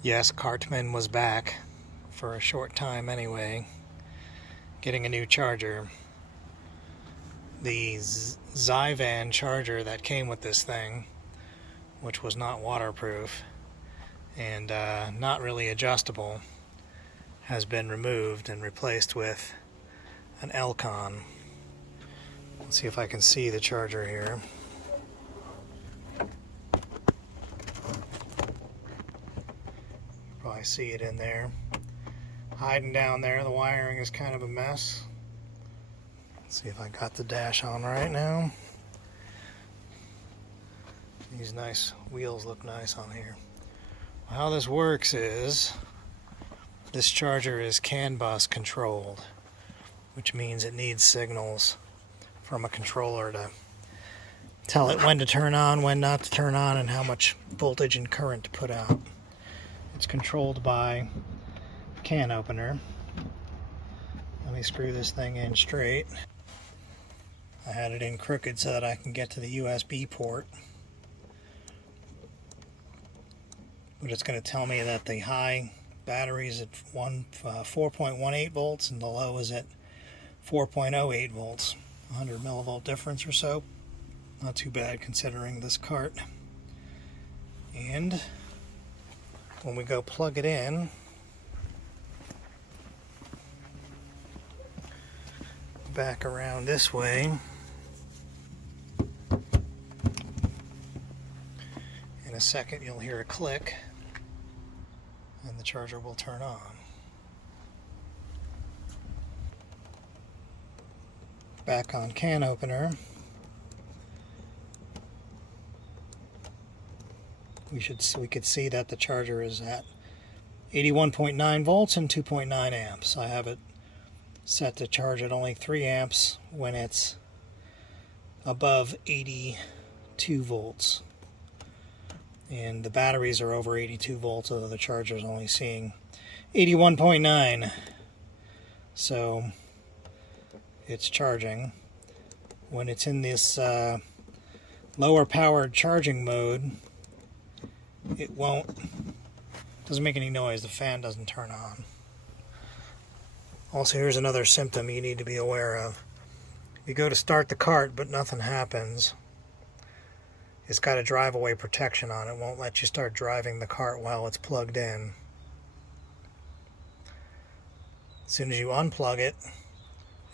Yes, Cartman was back for a short time anyway, getting a new charger. The Zivan charger that came with this thing, which was not waterproof and not really adjustable, has been removed and replaced with an Elcon. Let's see if I can see the charger here. Probably see it in there. Hiding down there, the wiring is kind of a mess. Let's see if I got the dash on right now. These nice wheels look nice on here. How this works is, this charger is CAN bus controlled, which means it needs signals from a controller to tell it when to turn on, when not to turn on, and how much voltage and current to put out. It's controlled by CANOpener. Let me screw this thing in straight. I had it in crooked so that I can get to the USB port. But it's going to tell me that the high battery is at 4.18 volts and the low is at 4.08 volts. 100 millivolt difference or so. Not too bad considering this cart. And when we go plug it in, back around this way, in a second you'll hear a click and the charger will turn on. Back on CANOpener, we could see that the charger is at 81.9 volts and 2.9 amps. I have it set to charge at only 3 amps when it's above 82 volts. And the batteries are over 82 volts, although the charger is only seeing 81.9. So it's charging. When it's in this lower powered charging mode, it doesn't make any noise. The fan doesn't turn on. Also, here's another symptom you need to be aware of. If you go to start the cart but nothing happens, it's got a drive-away protection on it. It won't let you start driving the cart while it's plugged in. As soon as you unplug it,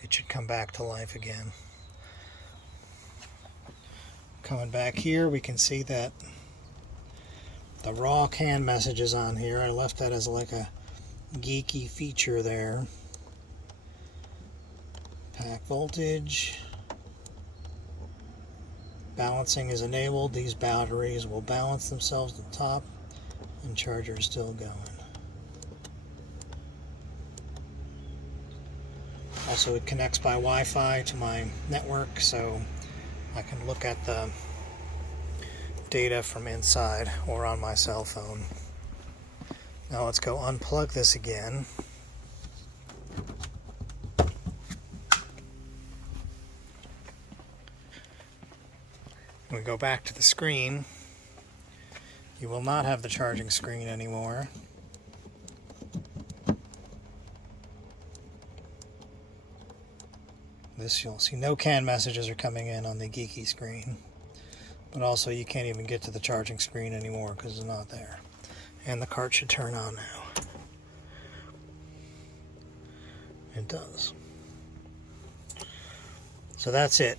it should come back to life again. Coming back here, we can see that the raw CAN message is on here. I left that as like a geeky feature there. Pack voltage. Balancing is enabled. These batteries will balance themselves at the top, and charger is still going. Also, it connects by Wi-Fi to my network, so I can look at the data from inside or on my cell phone. Now let's go unplug this again. When we go back to the screen, you will not have the charging screen anymore. You'll see no CAN messages are coming in on the geeky screen. But also you can't even get to the charging screen anymore because it's not there. And the cart should turn on now. It does. So that's it.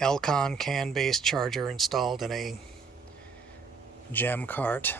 Elcon CAN-based charger installed in a GEM cart.